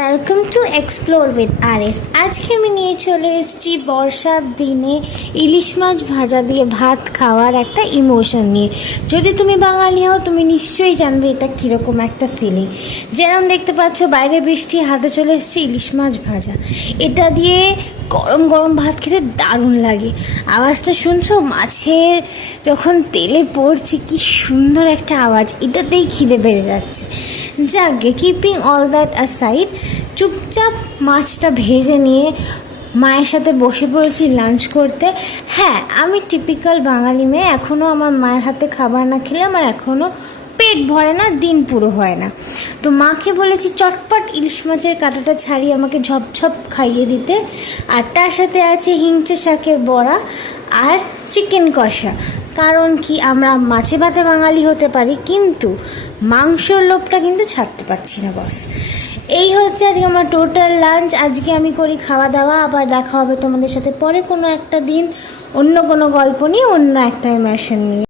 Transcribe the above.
Welcome to explore with RS. আজকে আমি নিয়ে চলে এসেছি বর্ষার দিনে ইলিশ মাছ ভাজা দিয়ে ভাত খাওয়ার একটা ইমোশন নিয়ে। যদি তুমি বাঙালি হও তুমি নিশ্চয়ই জানবে এটা কীরকম একটা ফিলিং। যেরকম দেখতে পাচ্ছ বাইরে বৃষ্টি, হাতে চলে এসেছে ইলিশ মাছ ভাজা। এটা দিয়ে গরম গরম ভাত খেতে দারুণ লাগে। আওয়াজটা শুনছো মাছের যখন তেলে পড়ছে, কি সুন্দর একটা আওয়াজ, এটাতেই খিদে বেড়ে যাচ্ছে। যাকে কিপিং অল দ্যাট অ্যাসাইড, চুপচাপ মাছটা ভেজে নিয়ে মায়ের সাথে বসে পড়েছি লাঞ্চ করতে। হ্যাঁ, আমি টিপিক্যাল বাঙালি মেয়ে, এখনও আমার মায়ের হাতে খাবার না খেলে আমার এখনও পেট ভরে না, দিন পুরো হয় না। তো মাকে বলেছি চটপট ইলিশ মাছের কাঁটাটা ছাড়িয়ে আমাকে ঝপঝপ খাইয়ে দিতে। আর তার সাথে আছে হিংচে শাকের বড়া আর চিকেন কষা। কারণ কি, আমরা মাছে ভাতে বাঙালি হতে পারি, কিন্তু মাংসর লোভটা কিন্তু ছাড়তে পারছি না বস। এই হচ্ছে আজকে আমার টোটাল লাঞ্চ। আজকে আমি করি খাওয়া দাওয়া, আবার দেখা হবে তোমাদের সাথে পরে কোনো একটা দিন, অন্য কোনো গল্প নিয়ে, অন্য একটা ইমোশন নিয়ে।